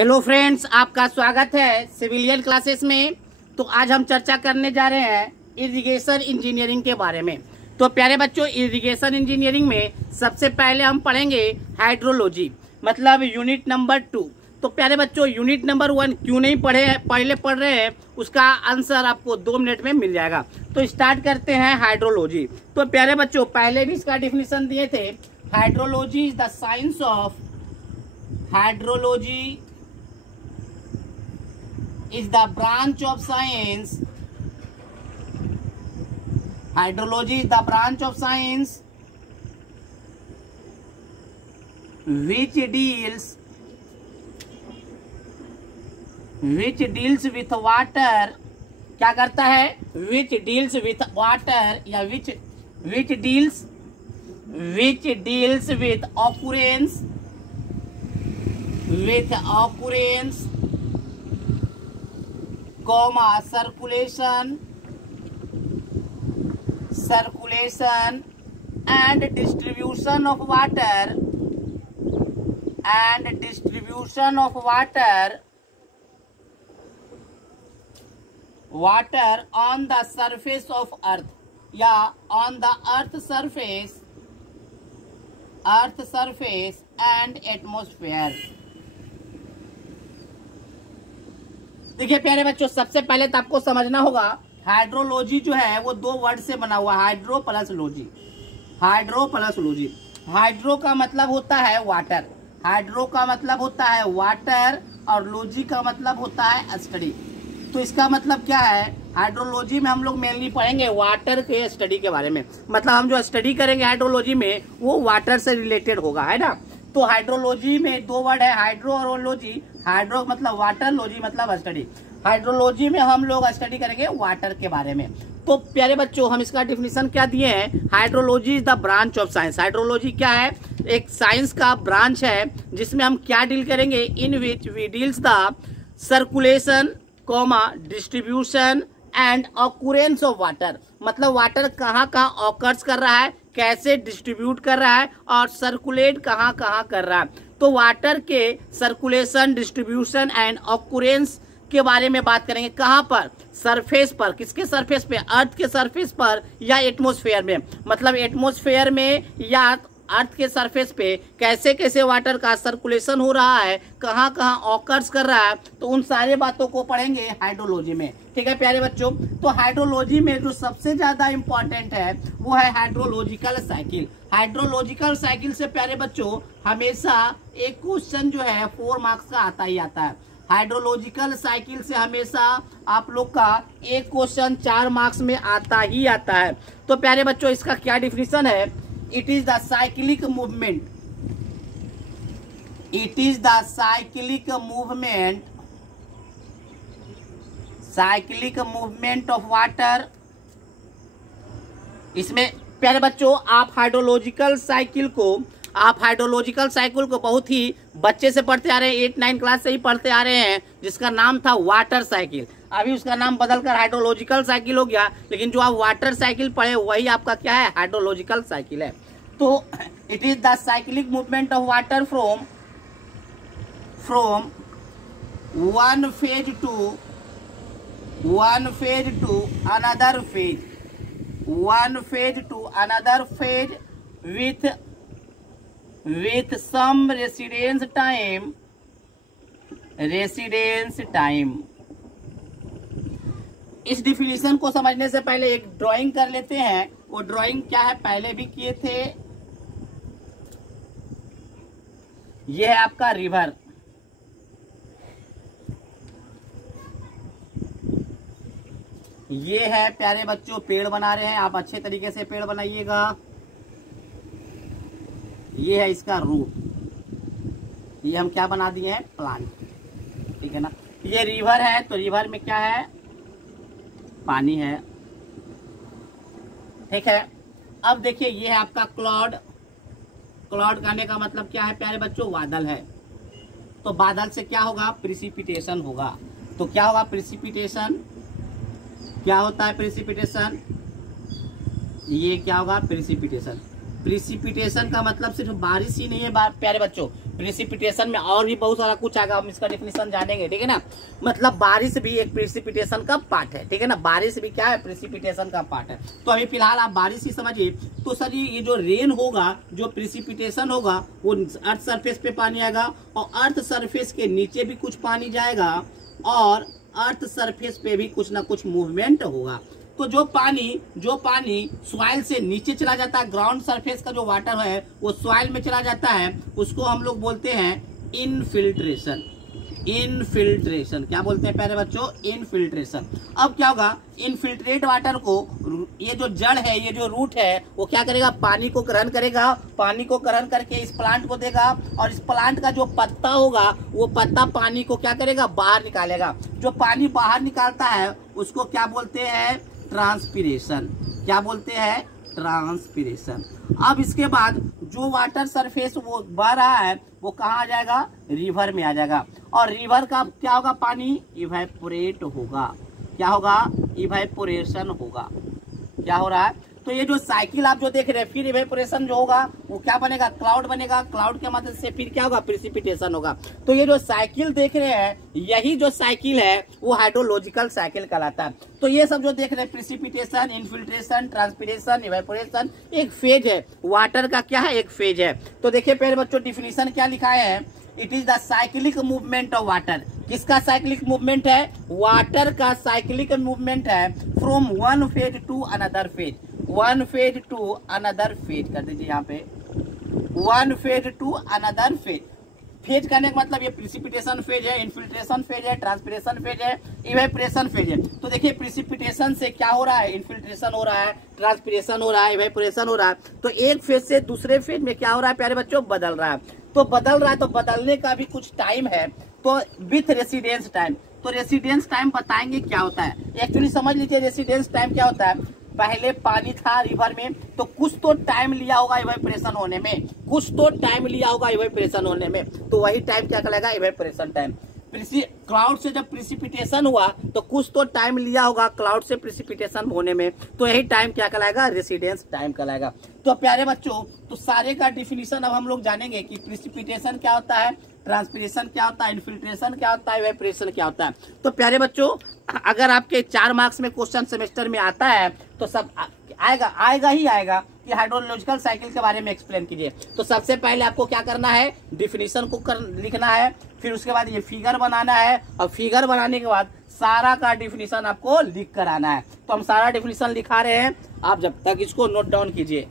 Hello friends, आपका स्वागत है सिविलियन क्लासेस में। तो आज हम चर्चा करने जा रहे हैं इरिगेशन इंजीनियरिंग के बारे में। तो प्यारे बच्चों, इरिगेशन इंजीनियरिंग में सबसे पहले हम पढ़ेंगे हाइड्रोलॉजी, मतलब यूनिट नंबर 2। तो प्यारे बच्चों, यूनिट नंबर 1 क्यों नहीं पढ़ रहे हैं, उसका आंसर आपको 2 मिनट में मिल जाएगा। तो स्टार्ट करते हैं हाइड्रोलॉजी। तो प्यारे बच्चों, पहले भी इसका डिफिनेशन दिए थे। Hydrology is the science of hydrology is the branch of science. Hydrology is the branch of science which deals with water. क्या करता है? which deals with water या which deals with occurrence comma circulation and distribution of water on the surface of earth या on the earth surface and atmosphere। देखिए प्यारे बच्चों, सबसे पहले तो आपको समझना होगा हाइड्रोलॉजी जो है वो 2 वर्ड से बना हुआ है, हाइड्रो प्लस लॉजी। हाइड्रो का मतलब होता है वाटर, और लॉजी का मतलब होता है स्टडी। तो इसका मतलब क्या है, हाइड्रोलॉजी में हम लोग मेनली पढ़ेंगे वाटर के स्टडी के बारे में। मतलब हम जो स्टडी करेंगे हाइड्रोलॉजी में वो वाटर से रिलेटेड होगा, है ना। तो हाइड्रोलॉजी में 2 वर्ड है, हाइड्रो और लॉजी। हाइड्रो मतलब वाटर, लॉजी मतलब स्टडी। हाइड्रोलॉजी में हम लोग स्टडी करेंगे वाटर के बारे में। तो प्यारे बच्चों, हम इसका डिफिनेशन क्या दिए हैं? Hydrology is the branch of science. Hydrology क्या है? एक साइंस का ब्रांच है जिसमें हम क्या डील करेंगे? In which we deals the circulation, distribution and occurrence of water. मतलब वाटर कहाँ ऑकर्स कर रहा है, कैसे डिस्ट्रीब्यूट कर रहा है और सर्कुलेट कहाँ कर रहा है। तो वाटर के सर्कुलेशन, डिस्ट्रीब्यूशन एंड ऑक्यूरेंस के बारे में बात करेंगे। कहाँ पर? सरफेस पर। किसके सरफेस पे? अर्थ के सरफेस पर या एटमॉस्फेयर में। मतलब एटमॉस्फेयर में या अर्थ के सरफेस पे कैसे वाटर का सर्कुलेशन हो रहा है, कहाँ ऑकर्स कर रहा है। तो उन सारे बातों को पढ़ेंगे हाइड्रोलॉजी में। ठीक है प्यारे बच्चों। तो हाइड्रोलॉजी में जो सबसे ज्यादा इंपॉर्टेंट है वो है हाइड्रोलॉजिकल साइकिल। हाइड्रोलॉजिकल साइकिल से प्यारे बच्चों हमेशा एक क्वेश्चन जो है 4 मार्क्स का आता ही आता है। हाइड्रोलॉजिकल साइकिल से हमेशा आप लोग का एक क्वेश्चन 4 मार्क्स में आता ही आता है। तो प्यारे बच्चों, इसका क्या डिफिनेशन है? It is the cyclic movement of water। इसमें प्यारे बच्चों आप हाइड्रोलॉजिकल साइकिल को बहुत ही बच्चे से पढ़ते आ रहे हैं, 8-9 क्लास से ही पढ़ते आ रहे हैं, जिसका नाम था वाटर साइकिल। अभी उसका नाम बदलकर हाइड्रोलॉजिकल साइकिल हो गया, लेकिन जो आप वाटर साइकिल पढ़े वही आपका क्या है? हाइड्रोलॉजिकल साइकिल है। तो it is the cyclic movement of water from one phase to another phase with some residence time। इस डिफिनेशन को समझने से पहले एक ड्राइंग कर लेते हैं। वो ड्राइंग क्या है, पहले भी किए थे। ये है आपका रिवर, ये है प्यारे बच्चों पेड़ बना रहे हैं, आप अच्छे तरीके से पेड़ बनाइएगा। ये है इसका रूट, ये हम क्या बना दिए हैं? प्लांट। ठीक है ना। ये रिवर है, तो रिवर में क्या है? पानी है। ठीक है। अब देखिए ये है आपका क्लाउड कहने का मतलब क्या है प्यारे बच्चों? बादल है। तो बादल से क्या होगा? प्रिसिपिटेशन होगा। तो क्या होगा? प्रिसिपिटेशन। क्या होता है प्रिसिपिटेशन? ये क्या होगा? प्रिसिपिटेशन। प्रिसिपिटेशन का मतलब सिर्फ बारिश ही नहीं है प्यारे बच्चों। प्रिसिपिटेशन में और भी बहुत सारा कुछ आएगा, हम इसका डेफिनेशन जानेंगे, ठीक है ना। मतलब बारिश भी एक प्रिसिपिटेशन का पार्ट है, ठीक है ना। बारिश भी क्या है, प्रिसिपिटेशन का पार्ट है। तो अभी फिलहाल आप बारिश ही समझिए। तो सर ये जो रेन होगा, जो प्रिसिपिटेशन होगा, वो अर्थ सरफेस पे पानी आएगा और अर्थ सरफेस के नीचे भी कुछ पानी जाएगा और अर्थ सरफेस पे भी कुछ ना कुछ मूवमेंट होगा। तो जो पानी सॉइल से नीचे चला जाता है, ग्राउंड सरफेस का जो वाटर है वो सॉइल में चला जाता है, उसको हम लोग बोलते हैं इनफिल्ट्रेशन। इनफिल्ट्रेशन क्या बोलते हैं प्यारे बच्चों, इनफिल्ट्रेशन। अब क्या होगा, इनफिल्ट्रेट वाटर को ये जो जड़ है, ये जो रूट है, वो क्या करेगा, पानी को ग्रहण करेगा, पानी को ग्रहण करके इस प्लांट को देगा और इस प्लांट का जो पत्ता होगा, वो पत्ता पानी को क्या करेगा, बाहर निकालेगा। जो पानी बाहर निकालता है उसको क्या बोलते हैं, ट्रांसपीरेशन। क्या बोलते हैं, ट्रांसपीरेशन। अब इसके बाद जो वाटर सरफेस वो बह रहा है वो कहाँ आ जाएगा, रिवर में आ जाएगा और रिवर का क्या होगा, पानी इवेपोरेट होगा। क्या होगा, इवेपोरेशन होगा। क्या हो रहा है, तो ये जो साइकिल आप जो देख रहे हैं, फिर इवेपोरेशन जो होगा वो क्या बनेगा, क्लाउड बनेगा, क्लाउड के मदद से फिर क्या होगा, प्रिसिपिटेशन होगा। तो ये जो साइकिल देख रहे हैं, यही जो साइकिल है वो हाइड्रोलॉजिकल साइकिल कहलाता है। तो ये सब जो देख रहे हैं, प्रिसिपिटेशन, इनफिल्ट्रेशन, ट्रांसपीरेशन, इवेपोरेशन, एक फेज है, वाटर का क्या है, एक फेज है। तो देखिए प्यारे बच्चों, डिफिनीशन क्या लिखा है, it is the cyclic movement of water. किसका साइक्लिक मूवमेंट है, वाटर का साइक्लिक मूवमेंट है, from one phase two another phase. One phase two another phase कर दीजिए यहाँ पे, one phase two another phase. Phase करने का मतलब ये प्रिसिपिटेशन फेज है, इनफिल्ट्रेशन फेज है, ट्रांसपीरेशन फेज है, इवेपोरेशन फेज है। तो देखिए प्रिसिपिटेशन से क्या हो रहा है, इनफिल्ट्रेशन हो रहा है, ट्रांसपीरेशन हो रहा है, इवेपोरेशन हो रहा है। तो एक फेज से दूसरे फेज में क्या हो रहा है प्यारे बच्चों, बदल रहा है। तो बदल रहा है, तो बदलने का भी कुछ टाइम है, तो विथ रेसिडेंस टाइम। तो रेसिडेंस टाइम बताएंगे क्या होता है। एक्चुअली समझ लीजिए रेसिडेंस टाइम क्या होता है, पहले पानी था रिवर में तो कुछ तो टाइम लिया होगा इवेपोरेशन होने में, कुछ तो टाइम लिया होगा इवेपोरेशन होने में, तो वही टाइम क्या कहलाएगा, इवेपोरेशन टाइम। क्लाउड से जब प्रिसिपिटेशन हुआ तो कुछ तो टाइम लिया होगा क्लाउड से प्रिसिपिटेशन होने में, तो यही टाइम क्या कहलाएगा, रेसिडेंस टाइम कहलाएगा। तो प्यारे बच्चों, तो सारे का डिफिनीशन अब हम लोग जानेंगे कि प्रिसिपिटेशन क्या होता है, ट्रांसपीरेशन क्या होता है, इनफिल्ट्रेशन क्या होता है, इवेपोरेशन क्या होता है। तो प्यारे बच्चों, अगर आपके 4 मार्क्स में क्वेश्चन सेमेस्टर में आता है तो सब आएगा ही आएगा कि हाइड्रोलॉजिकल साइकिल के बारे में एक्सप्लेन कीजिए। तो सबसे पहले आपको क्या करना है, डिफिनीशन को लिखना है, फिर उसके बाद ये फिगर बनाना है और फिगर बनाने के बाद सारा का डिफिनीशन आपको लिख कर आना है। तो हम सारा डिफिनीशन लिखा रहे हैं, आप जब तक इसको नोट डाउन कीजिए।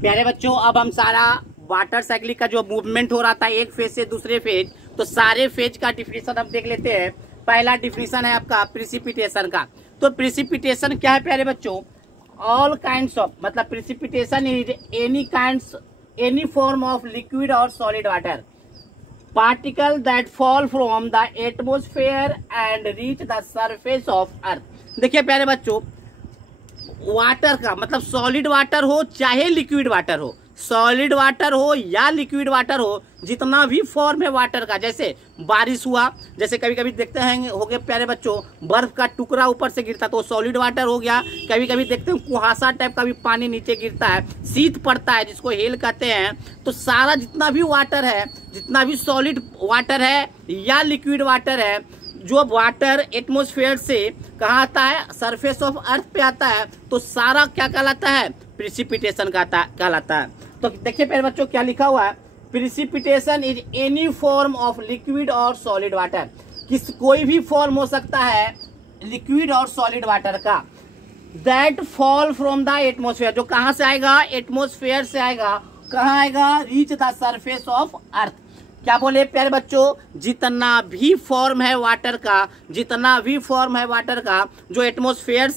प्यारे बच्चों, अब हम सारा वाटर साइकिल का जो मूवमेंट हो रहा था एक फेज से दूसरे फेज, तो सारे फेज का डिफिनीशन अब देख लेते हैं। पहला डिफिनीशन है आपका प्रिसिपिटेशन का। तो प्रिसिपिटेशन क्या है प्यारे बच्चों, ऑल काइंड्स ऑफ, मतलब precipitation is any form of liquid और solid water particle that fall from the atmosphere and reach the surface of earth. देखिए प्यारे बच्चों, वाटर का मतलब सॉलिड वाटर हो चाहे लिक्विड वाटर हो, सॉलिड वाटर हो या लिक्विड वाटर हो, जितना भी फॉर्म है वाटर का, जैसे बारिश हुआ, जैसे कभी कभी देखते हैं हो गए प्यारे बच्चों, बर्फ का टुकड़ा ऊपर से गिरता तो सॉलिड वाटर हो गया। कभी कभी देखते हैं कुहासा टाइप का भी पानी नीचे गिरता है, शीत पड़ता है जिसको हेल कहते हैं। तो सारा जितना भी वाटर है, जितना भी सॉलिड वाटर है या लिक्विड वाटर है, जो वाटर एटमॉस्फेयर से कहाँ आता है, सरफेस ऑफ अर्थ पे आता है, तो सारा क्या कहलाता है, प्रिसिपिटेशन कहलाता है। तो देखिए प्यारे बच्चों क्या लिखा हुआ है, precipitation is any form of liquid और सॉलिड वाटर। कोई भी फॉर्म हो सकता है लिक्विड और सॉलिड वाटर का, that fall from the atmosphere, जो कहाँ से आएगा, एटमॉस्फेयर से आएगा, कहाँ आएगा, रीच द सरफेस ऑफ अर्थ। क्या बोले प्यारे बच्चों, जितना भी फॉर्म है वाटर का, जितना भी फॉर्म है वाटर का जो एटमॉस्फेयर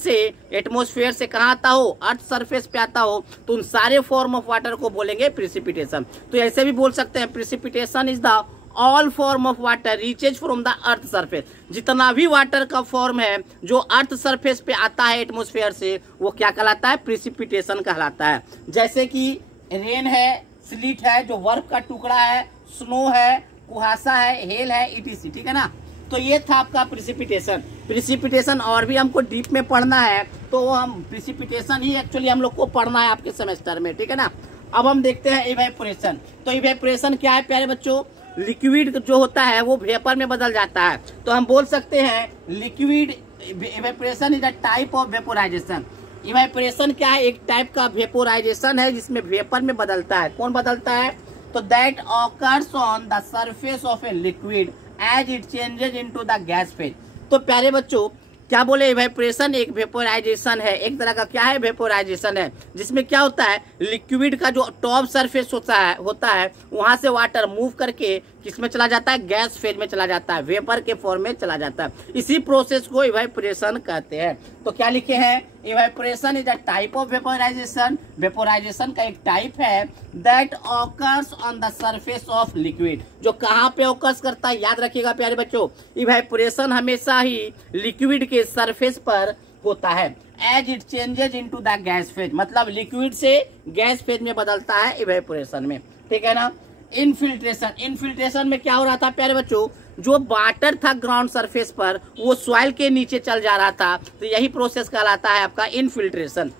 से कहाँ आता हो, अर्थ सरफेस पे आता हो, तो उन सारे फॉर्म ऑफ वाटर को बोलेंगे प्रिसिपिटेशन। तो ऐसे भी बोल सकते हैं, precipitation is the all form of water reaches from the earth surface. जितना भी वाटर का फॉर्म है जो अर्थ सरफेस पे आता है एटमॉस्फेयर से, वो क्या कहलाता है, प्रिसिपिटेशन कहलाता है। जैसे कि रेन है, स्लीट है जो बर्फ का टुकड़ा है, स्नो है, कुहासा है, हेल है, इटीसी, ठीक है ना। तो ये था आपका प्रिसिपिटेशन। प्रिसिपिटेशन और भी हमको डीप में पढ़ना है तो हम प्रिसिपिटेशन ही एक्चुअली हम लोग को पढ़ना है आपके सेमेस्टर में, ठीक है ना। अब हम देखते हैं इवेपोरेशन। तो इवेपोरेशन क्या है प्यारे बच्चों, लिक्विड जो होता है वो वेपर में बदल जाता है। तो हम बोल सकते हैं liquid evaporation is a type of vaporisation. Evaporation क्या है, एक टाइप का वेपोराइजेशन है जिसमें वेपर में बदलता है। कौन बदलता है, तो that occurs on the surface of a liquid as it changes into the gas phase. तो प्यारे बच्चों क्या बोले, इवेपोरेशन एक वेपोराइजेशन है, एक तरह का क्या है, वेपोराइजेशन है, जिसमें क्या होता है लिक्विड का जो टॉप सरफेस होता है वहां से वाटर मूव करके किसमें चला जाता है, गैस फेज में चला जाता है, वेपर के फॉर्म में चला जाता है। इसी प्रोसेस को इवेपोरेशन कहते हैं। तो क्या लिखे हैं, evaporation is a type of vaporisation. Vaporisation का एक टाइप है that occurs on the surface of liquid. जो कहाँ पे ऑकर्स करता है, याद रखिएगा प्यारे बच्चों, इवेपोरेशन हमेशा ही लिक्विड के सरफेस पर होता है। As it changes into the gas phase, मतलब लिक्विड से गैस फेज में बदलता है इवेपोरेशन में, ठीक है ना। इनफिल्ट्रेशन, इनफिल्ट्रेशन में क्या हो रहा था प्यारे बच्चों, जो वाटर था ग्राउंड सरफेस पर वो सॉइल के नीचे चल जा रहा था, तो यही प्रोसेस कहलाता है आपका infiltration.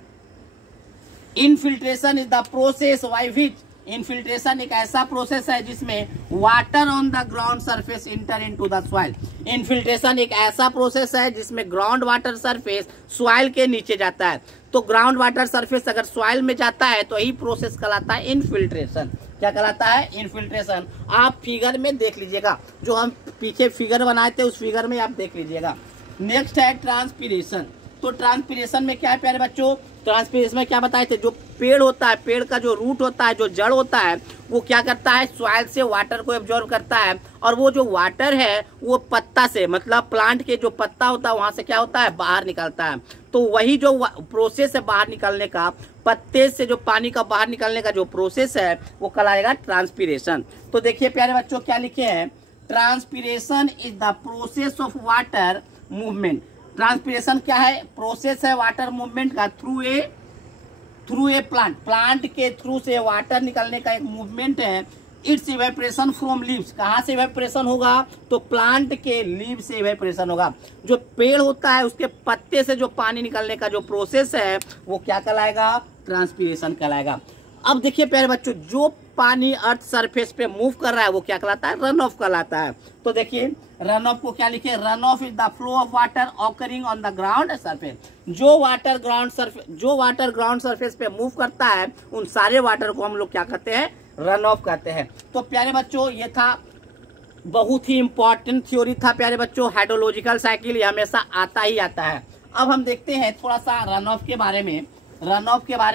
Infiltration is the process by which, infiltration एक ऐसा प्रोसेस है जिसमें water on the ground surface inter into the soil. Infiltration एक ऐसा प्रोसेस है जिसमें ग्राउंड वाटर सरफेस सॉइल के नीचे जाता है। तो ग्राउंड वाटर सरफेस अगर सॉइल में जाता है तो यही प्रोसेस कहलाता है इनफिल्ट्रेशन। क्या कहलाता है, इनफिल्ट्रेशन। आप फिगर में देख लीजिएगा, जो हम पीछे फिगर बनाए थे उस फिगर में आप देख लीजिएगा। नेक्स्ट है ट्रांसपीरेशन। तो ट्रांसपीरेशन में क्या है प्यारे बच्चों, ट्रांसपीरेशन में क्या बताए थे, जो पेड़ होता है, पेड़ का जो रूट होता है, जो जड़ होता है, वो क्या करता है, सॉइल से वाटर को एब्जॉर्ब करता है, और वो जो वाटर है वो पत्ता से, मतलब प्लांट के जो पत्ता होता है वहां से क्या होता है, बाहर निकलता है। तो वही जो प्रोसेस है बाहर निकलने का, पत्ते से जो पानी का बाहर निकलने का जो प्रोसेस है वो कहलाएगा ट्रांसपीरेशन। तो देखिए प्यारे बच्चों क्या लिखे हैं, transpiration is the process of water movement. Transpiration क्या है, प्रोसेस है वाटर मूवमेंट का थ्रू ए प्लांट के थ्रू से वाटर निकलने का एक मूवमेंट है। इट्स इवेपोरेशन फ्रॉम लीव्स, कहाँ से इवेपोरेशन होगा, तो प्लांट के लीव से इवेपोरेशन होगा। जो पेड़ होता है उसके पत्ते से जो पानी निकलने का जो प्रोसेस है वो क्या कहलाएगा, ट्रांसपीरेशन कहलाएगा। अब देखिए प्यारे बच्चों, जो पानी अर्थ सरफेस पे मूव कर रहा है वो क्या कहलाता है, रन ऑफ कहलाता है। तो देखिए रन ऑफ को क्या लिखे, run of is the flow of water occurring on the ground surface. जो वाटर ग्राउंड सरफेस पे मूव करता है उन सारे वाटर को हम लोग क्या कहते हैं, रन ऑफ कहते हैं। तो प्यारे बच्चों ये था, बहुत ही इंपॉर्टेंट थ्योरी था प्यारे बच्चों, हाइड्रोलॉजिकल साइकिल, ये हमेशा आता ही आता है। अब हम देखते हैं थोड़ा सा रन ऑफ के बारे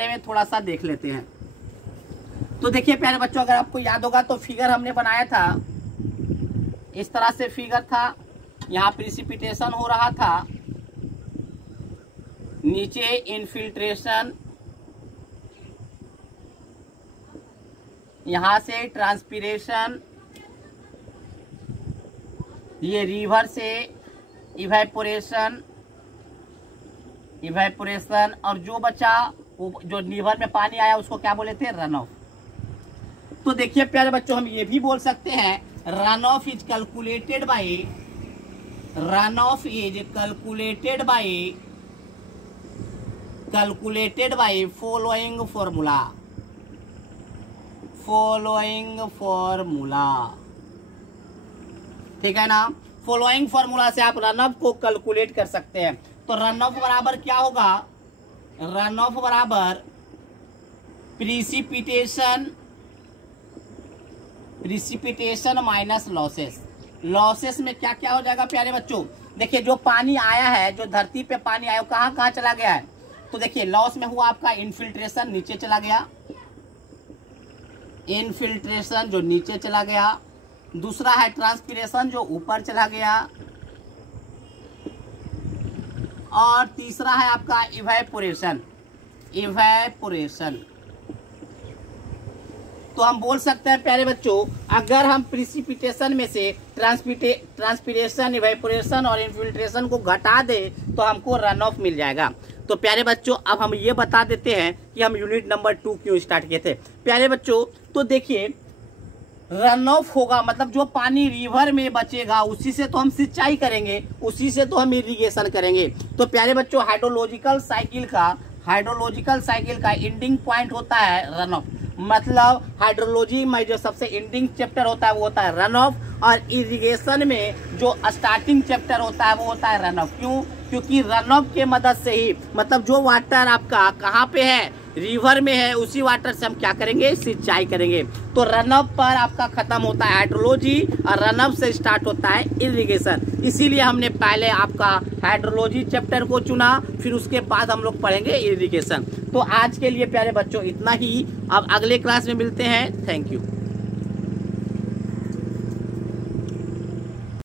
में थोड़ा सा देख लेते हैं। तो देखिए प्यारे बच्चों, अगर आपको याद होगा तो फिगर हमने बनाया था, इस तरह से फिगर था, यहाँ प्रिसिपिटेशन हो रहा था, नीचे इनफिल्ट्रेशन, यहां से ट्रांसपीरेशन, ये रिवर से इवेपोरेशन, और जो बचा वो जो रिवर में पानी आया उसको क्या बोले थे, रन ऑफ। तो देखिए प्यारे बच्चों, हम ये भी बोल सकते हैं run of is calculated by following formula, ठीक है ना। फॉलोइंग फॉर्मूला से आप रन ऑफ को कैलकुलेट कर सकते हैं। तो रन ऑफ बराबर क्या होगा, रन ऑफ बराबर प्रिसिपिटेशन माइनस लॉसेस में क्या क्या हो जाएगा प्यारे बच्चों, देखिए जो पानी आया है, जो धरती पे पानी आया कहाँ कहाँ चला गया है, तो देखिए लॉस में हुआ आपका इनफिल्ट्रेशन, नीचे चला गया, इनफिल्ट्रेशन जो नीचे चला गया, दूसरा है ट्रांसपीरेशन जो ऊपर चला गया, और तीसरा है आपका इवेपोरेशन। तो हम बोल सकते हैं प्यारे बच्चों, अगर हम प्रिसिपिटेशन में से ट्रांसपीरेशन, इवेपोरेशन और इनफिल्ट्रेशन को घटा दें तो हमको रन ऑफ मिल जाएगा। तो प्यारे बच्चों अब हम ये बता देते हैं कि हम यूनिट नंबर 2 क्यों स्टार्ट किए थे। प्यारे बच्चों तो देखिए रन ऑफ होगा, मतलब जो पानी रिवर में बचेगा उसी से तो हम सिंचाई करेंगे, उसी से तो हम इरिगेशन करेंगे। तो प्यारे बच्चों, हाइड्रोलॉजिकल साइकिल का एंडिंग पॉइंट होता है रन ऑफ। मतलब हाइड्रोलॉजी में जो सबसे एंडिंग चैप्टर होता है वो होता है रन ऑफ, और इरिगेशन में जो स्टार्टिंग चैप्टर होता है वो होता है रन ऑफ। क्यों? क्योंकि रन ऑफ के मदद से ही, मतलब जो वाटर आपका कहाँ पे है, रिवर में है, उसी वाटर से हम क्या करेंगे, सिंचाई करेंगे। तो रन ऑफ पर आपका खत्म होता है हाइड्रोलॉजी और रन ऑफ से स्टार्ट होता है इरिगेशन। इसीलिए हमने पहले आपका हाइड्रोलॉजी चैप्टर को चुना, फिर उसके बाद हम लोग पढ़ेंगे इरिगेशन। तो आज के लिए प्यारे बच्चों इतना ही, अब अगले क्लास में मिलते हैं। Thank you.